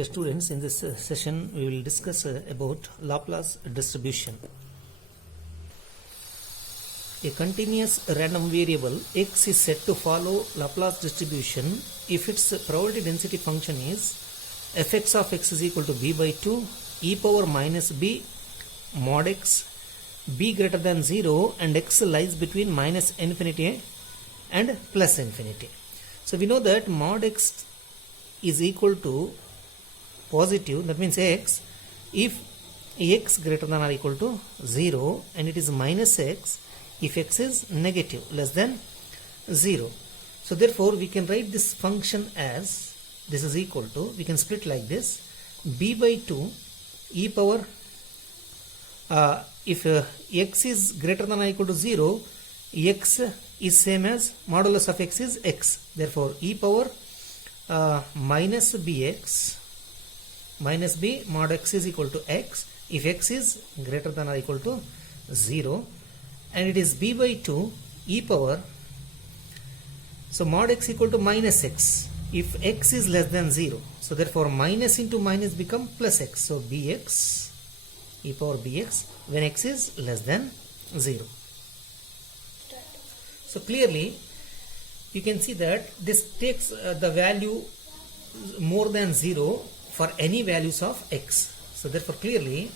Dear students, in this session we will discuss about Laplace distribution. A continuous random variable x is said to follow Laplace distribution if its probability density function is fx of x is equal to b by 2 e power minus b mod x b greater than 0 and x lies between minus infinity and plus infinity. So we know that mod x is equal to positive, that means x, if x greater than or equal to 0, and it is minus x if x is negative, less than 0. So therefore we can write this function as, this is equal to, we can split like this, b by 2 e power, if x is greater than or equal to 0, x is same as modulus of x is x. Therefore e power minus bx minus b mod x is equal to x if x is greater than or equal to 0, and it is b by 2 e power, so mod x equal to minus x if x is less than 0. So therefore minus into minus become plus x. So bx e power bx when x is less than 0. So clearly you can see that this takes the value more than 0 for any values of x. So therefore clearly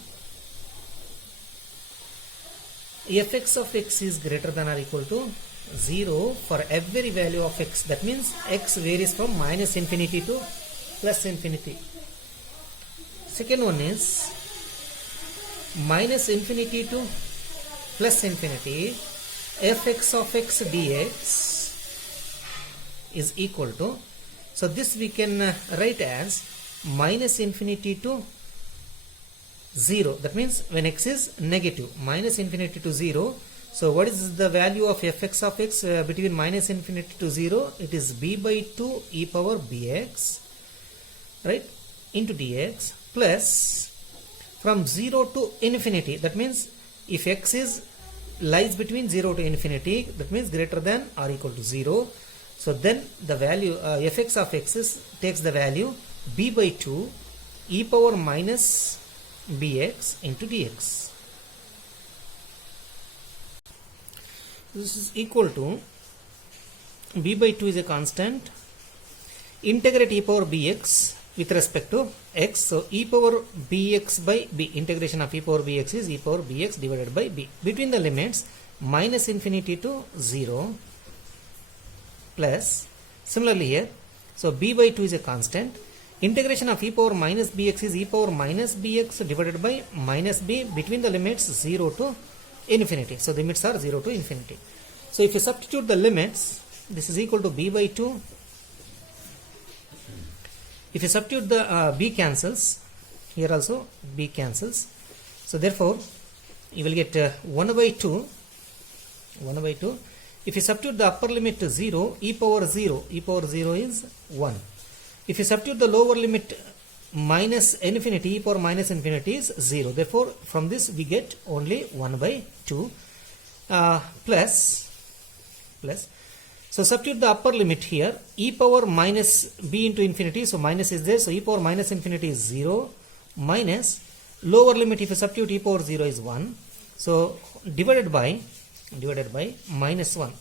fx of x is greater than or equal to 0 for every value of x. That means x varies from minus infinity to plus infinity. Second one is minus infinity to plus infinity, fx of x dx is equal to, so this we can write as minus infinity to 0. That means when x is negative, minus infinity to 0. So what is the value of fx of x between minus infinity to 0? It is b by 2 e power bx, right, into dx, plus from 0 to infinity. That means if x is lies between 0 to infinity, that means greater than or equal to 0. So then the value fx of x is, takes the value b by 2 e power minus bx into dx. This is equal to, b by 2 is a constant, integrate e power bx with respect to x. So e power bx by b, integration of e power bx is e power bx divided by b between the limits minus infinity to 0 plus, similarly here, so b by 2 is a constant, integration of e power minus bx is e power minus bx divided by minus b between the limits 0 to infinity. So the limits are 0 to infinity. So if you substitute the limits, this is equal to b by 2. If you substitute the b cancels, here also b cancels. So therefore you will get 1 by 2. If you substitute the upper limit to 0, e power 0 is 1. If you substitute the lower limit minus infinity, e power minus infinity is 0. Therefore from this we get only 1 by 2 plus. So substitute the upper limit here, e power minus b into infinity, so minus is there, so e power minus infinity is 0, minus lower limit, if you substitute e power 0 is 1, so divided by minus 1.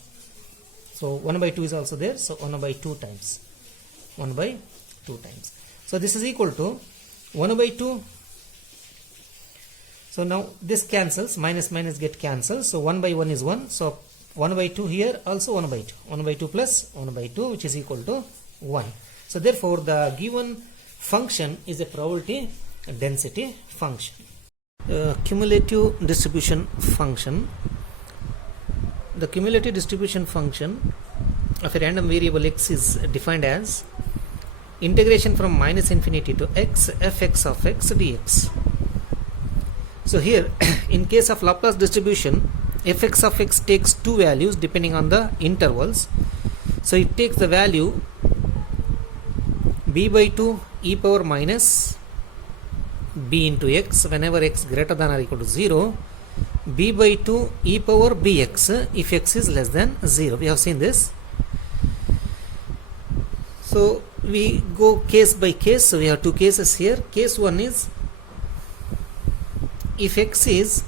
So 1 by 2 is also there, so 1 by 2 times. So this is equal to 1 by 2. So now this cancels, minus get cancelled, so 1 by 1 is 1, so 1 by 2 here, also 1 by 2. 1 by 2 plus 1 by 2, which is equal to 1. So therefore the given function is a probability density function. Cumulative distribution function. The cumulative distribution function of a random variable x is defined as integration from minus infinity to x fx of x dx. So here in case of Laplace distribution, fx of x takes two values depending on the intervals. So it takes the value b by 2 e power minus b into x whenever x greater than or equal to 0, b by 2 e power bx if x is less than 0. We have seen this. So we go case by case. So we have two cases here. Case 1 is if x is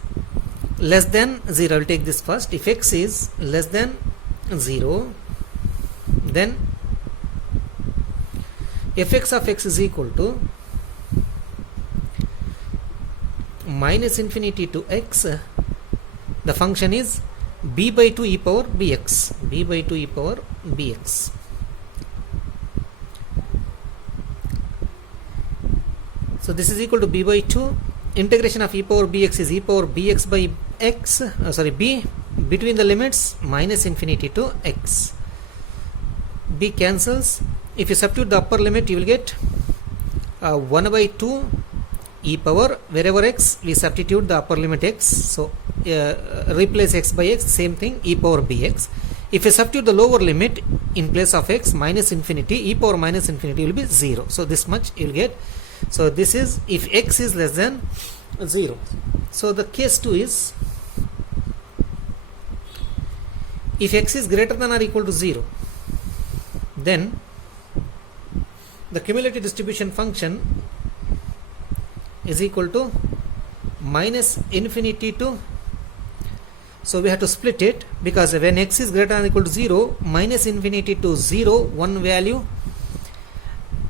less than 0. I will take this first. If x is less than 0, then fx of x is equal to minus infinity to x. The function is b by 2 e power bx. b by 2 e power bx. So this is equal to b by 2. Integration of e power bx is e power bx by x. B between the limits minus infinity to x. B cancels. If you substitute the upper limit, you will get 1 by 2 e power, wherever x we substitute the upper limit x. So replace x by x, same thing, e power bx. If you substitute the lower limit in place of x, minus infinity, e power minus infinity will be 0. So this much you will get. So this is if x is less than 0. So the case 2 is if x is greater than or equal to 0, then the cumulative distribution function is equal to minus infinity to, so we have to split it, because when x is greater than or equal to 0, minus infinity to 0 one value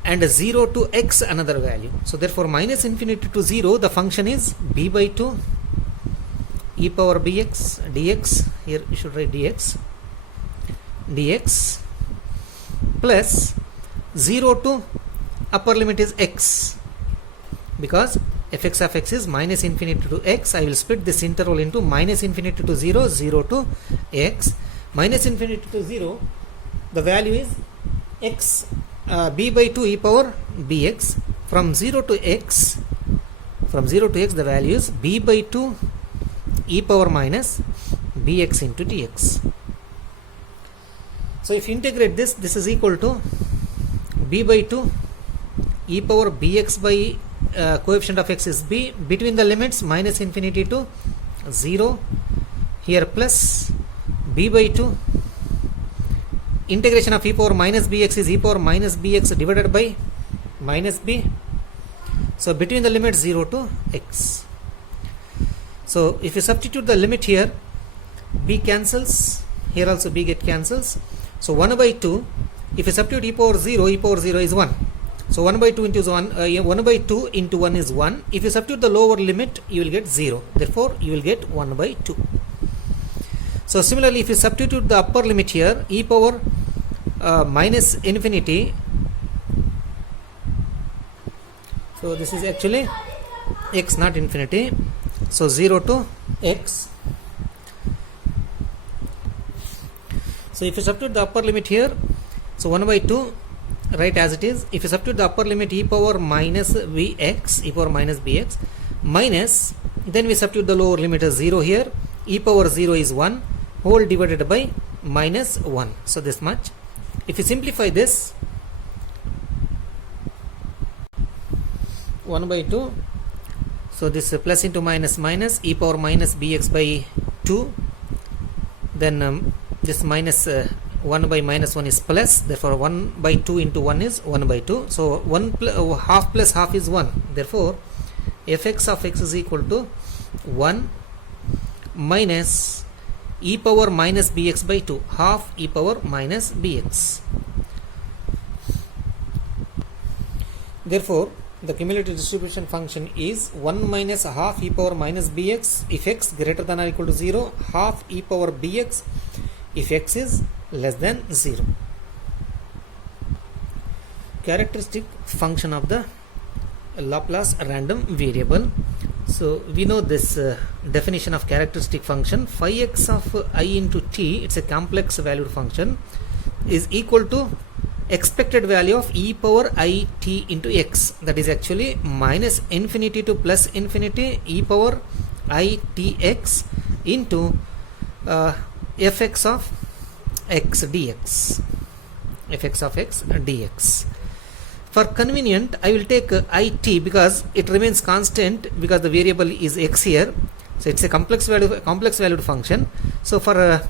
and 0 to x another value. So therefore minus infinity to 0, the function is b by 2 e power bx dx, here you should write dx plus 0 to upper limit is x, because fx of x is minus infinity to x. I will split this interval into minus infinity to 0, 0 to x. Minus infinity to 0, the value is x, b by 2 e power bx. From 0 to x, the value is b by 2 e power minus bx into dx. So if you integrate this, this is equal to b by 2 e power bx by coefficient of x is b, between the limits minus infinity to 0, here plus b by 2 integration of e power minus bx is e power minus bx divided by minus b. So between the limits 0 to x. So if you substitute the limit here, b cancels, here also b get cancels. So 1 by 2, if you substitute e power 0 is 1. So 1 by 2 into 1 by 2 into 1 is 1. If you substitute the lower limit, you will get 0. Therefore you will get 1 by 2. So similarly, if you substitute the upper limit here, e power minus infinity, so this is actually x, not infinity, so 0 to x. So if you substitute the upper limit here, so 1 by 2, write as it is. If you substitute the upper limit e power minus bx, e power minus bx, minus, then we substitute the lower limit as 0 here, e power 0 is 1, whole divided by minus 1. So this much. If you simplify this, 1 by 2, so this plus into minus minus, e power minus bx by 2, then this minus 1 by minus 1 is plus, therefore 1 by 2 into 1 is 1 by 2. So half plus half is 1. Therefore fx of x is equal to 1 minus e power minus bx by 2, half e power minus bx. Therefore the cumulative distribution function is 1 minus half e power minus bx if x greater than or equal to 0, half e power bx if x is less than 0. Characteristic function of the Laplace random variable. So we know this definition of characteristic function, phi x of I into t, it's a complex valued function, is equal to expected value of e power I t into x, that is actually minus infinity to plus infinity e power I t x into fx of x dx, fx of x dx. For convenient, I will take it because it remains constant because the variable is x here. So it's a complex valued function. So for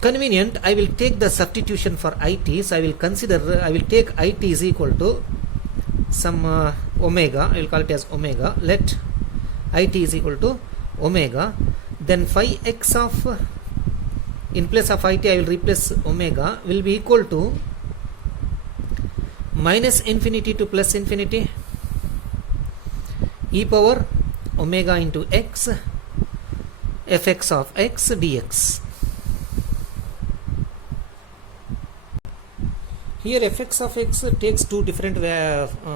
convenient, I will take the substitution for it. So I will take it is equal to some omega. I will call it as omega. Let it is equal to omega. Then phi x of, in place of it I will replace omega, will be equal to minus infinity to plus infinity e power omega into x fx of x dx. Here fx of x takes two different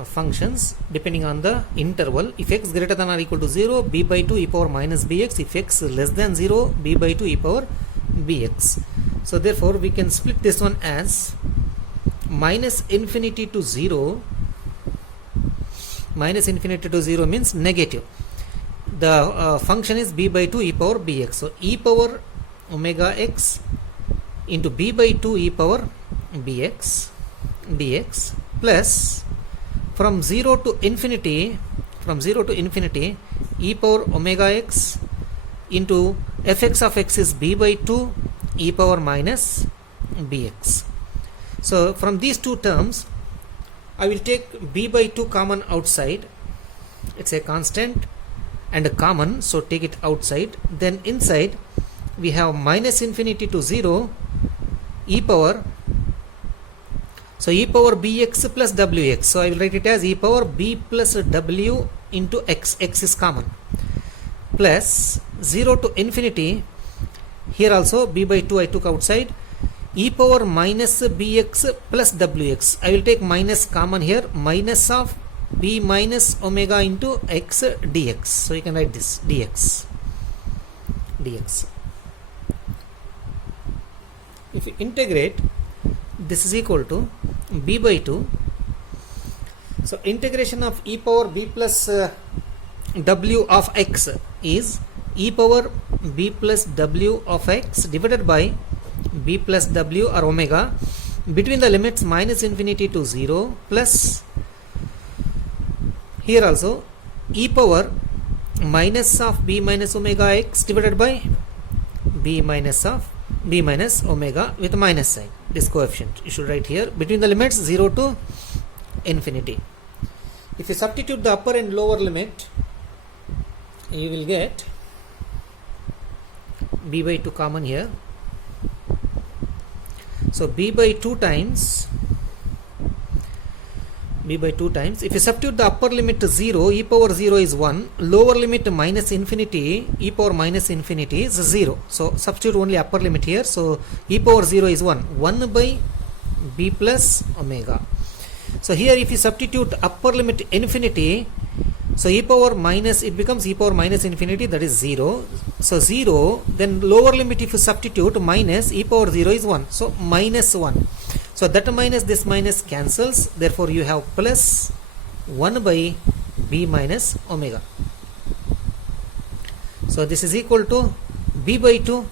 functions depending on the interval. If x greater than or equal to 0, b by 2 e power minus bx. If x less than 0, b by 2 e power bx. So therefore we can split this one as minus infinity to 0. Minus infinity to 0 means negative. The function is b by 2 e power bx. So e power omega x into b by 2 e power bx dx plus from 0 to infinity e power omega x into fx of x is b by 2 e power minus bx. So from these two terms I will take b by 2 common outside. It's a constant and a common, so take it outside. Then inside we have minus infinity to 0 e power, so e power bx plus wx. So I will write it as e power b plus w into x. X is common. Plus 0 to infinity. Here also b by 2 I took outside. E power minus bx plus wx. I will take minus common here. Minus of b minus omega into x dx. So you can write this dx. If you integrate, this is equal to b by 2. So integration of e power b plus w of x is e power b plus w of x divided by b plus w or omega between the limits minus infinity to 0 plus here also e power minus of b minus omega x divided by b minus omega with minus sign. This coefficient you should write here between the limits 0 to infinity. If you substitute the upper and lower limit, you will get b by 2 common here. So b by 2 times, if you substitute the upper limit to 0, e power 0 is 1, lower limit minus infinity, e power minus infinity is 0. So substitute only upper limit here. So e power 0 is 1 by b plus omega. So here if you substitute upper limit infinity, so e power minus, it becomes e power minus infinity, that is 0. So 0, then lower limit if you substitute minus, e power 0 is 1. So minus 1. So that minus, this minus cancels. Therefore you have plus 1 by b minus omega. So this is equal to b by 2.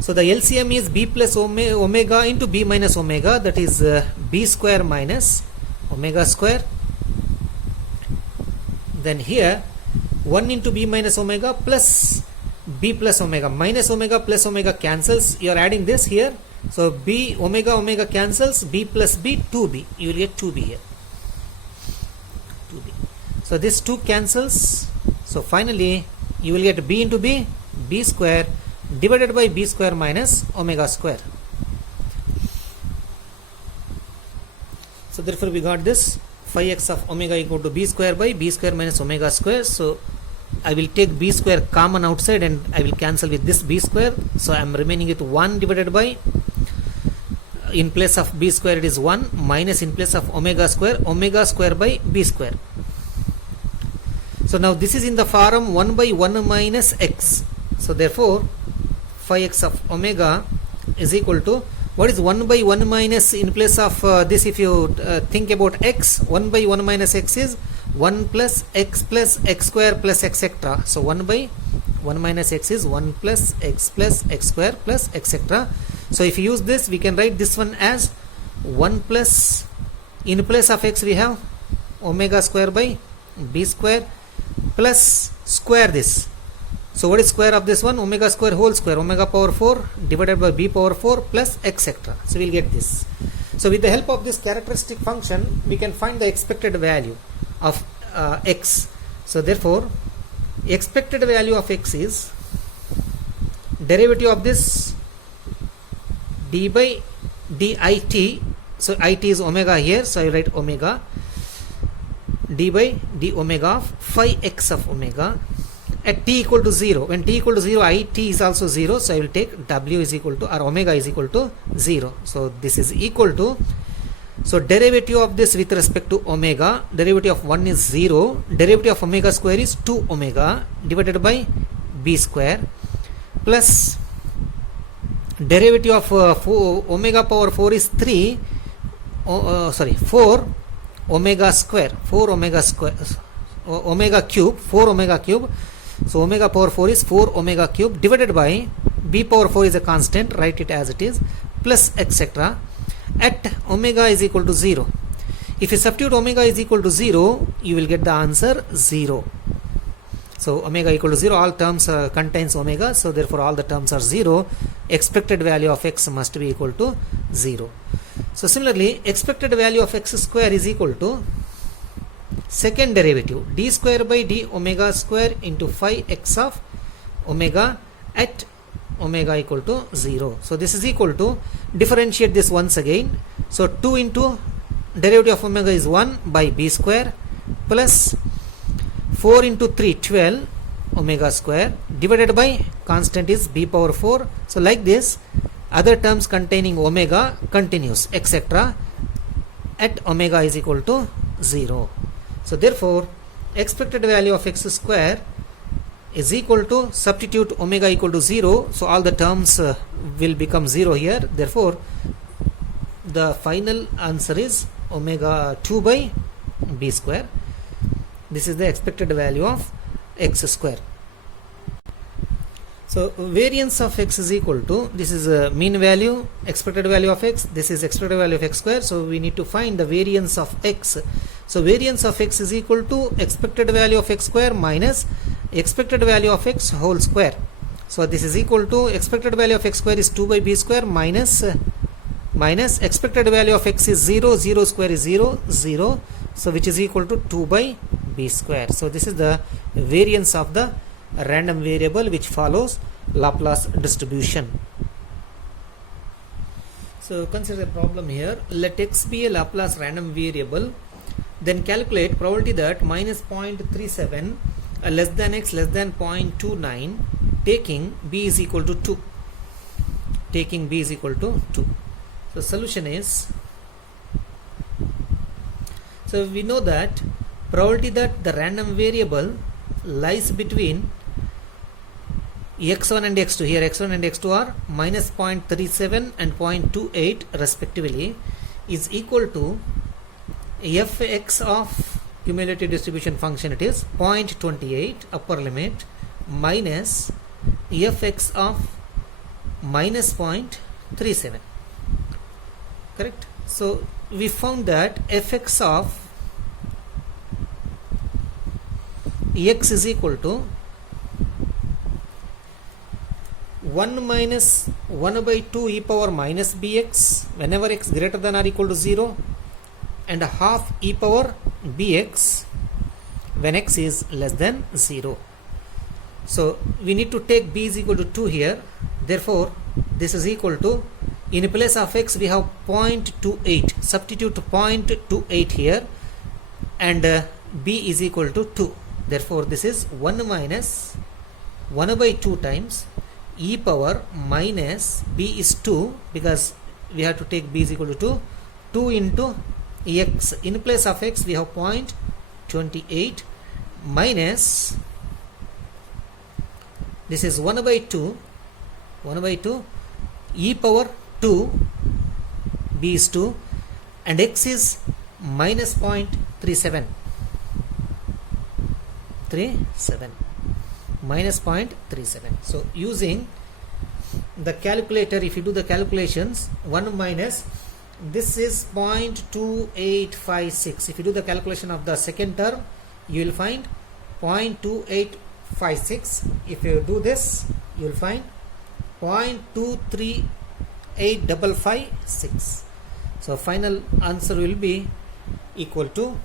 So the LCM is b plus omega into b minus omega, that is b square minus omega square. Then here 1 into b minus omega plus b plus omega. Minus omega plus omega cancels. You are adding this here. So b omega cancels. B plus b 2b. You will get 2b here. 2b. So this 2 cancels. So finally you will get b into b, b square divided by b square minus omega square. So therefore we got this phi x of omega equal to b square by b square minus omega square. So I will take b square common outside and I will cancel with this b square. So I am remaining with 1 divided by, in place of b square it is 1, minus in place of omega square by b square. So now this is in the form 1 by 1 minus x. So therefore phi x of omega is equal to, what is 1 by 1 minus in place of this? If you think about x, 1 by 1 minus x is 1 plus x square plus etc. So 1 by 1 minus x is 1 plus x square plus etc. So if you use this, we can write this one as 1 plus, in place of x we have omega square by b square plus square this. So what is square of this one? Omega square whole square, omega power 4 divided by b power 4 plus etc. So we'll get this. So with the help of this characteristic function, we can find the expected value of x. So therefore, expected value of x is derivative of this d by dit. So it is omega here, so I write omega d by d omega of phi x of omega at t equal to 0. When t equal to 0, it is also 0, so I will take w is equal to, or omega is equal to 0. So this is equal to, so derivative of this with respect to omega, derivative of 1 is 0, derivative of omega square is 2 omega divided by b square plus derivative of omega power 4 is 3, 4 omega square, 4 omega square, omega cube, 4 omega cube. So omega power 4 is 4 omega cube divided by b power 4 is a constant, write it as it is, plus etc. at omega is equal to 0. If you substitute omega is equal to 0, you will get the answer 0. So omega equal to 0, all terms contains omega, so therefore all the terms are 0. Expected value of x must be equal to 0. So similarly, expected value of x square is equal to second derivative d square by d omega square into phi x of omega at omega equal to 0. So this is equal to, differentiate this once again. So 2 into derivative of omega is 1 by b square plus 4 into 3, 12 omega square divided by constant is b power 4. So like this, other terms containing omega continues, etc. at omega is equal to 0. So therefore, expected value of x square is equal to, substitute omega equal to 0, so all the terms will become 0 here. Therefore, the final answer is omega 2 by b square. This is the expected value of x square. So variance of x is equal to, this is a mean value, expected value of x, this is expected value of x square. So we need to find the variance of x. So variance of x is equal to expected value of x square minus expected value of x whole square. So this is equal to, expected value of x square is 2 by b square minus expected value of x is 0, 0 square is 0, 0. So which is equal to 2 by b square. So this is the variance of the random variable which follows Laplace distribution. So consider a problem here. Let x be a Laplace random variable. Then calculate probability that minus 0.37 less than x less than 0.29 taking b is equal to 2. Taking b is equal to 2. So solution is, so we know that probability that the random variable lies between x1 and x2, here x1 and x2 are minus 0.37 and 0.28 respectively, is equal to fx of cumulative distribution function, it is 0.28 upper limit minus fx of minus 0.37, correct. So we found that fx of x is equal to 1 minus 1 by 2 e power minus bx whenever x greater than or equal to 0, and half e power bx when x is less than 0. So we need to take b is equal to 2 here. Therefore this is equal to, in place of x we have 0.28, substitute 0.28 here, and b is equal to 2. Therefore this is 1 minus 1 by 2 times e power minus b is 2, because we have to take b is equal to 2 into x. In place of x we have 0.28 minus, this is 1 by 2 e power 2, b is 2, and x is minus 0.37, minus 0.37. So using the calculator, if you do the calculations, 1 minus, this is 0.2856. If you do the calculation of the second term, you will find 0.2856 0.56. If you do this, you will find 0.238556. So final answer will be equal to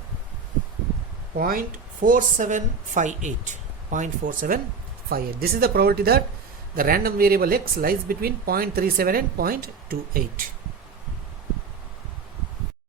0.4758. 0.4758. This is the probability that the random variable x lies between 0.37 and 0.28.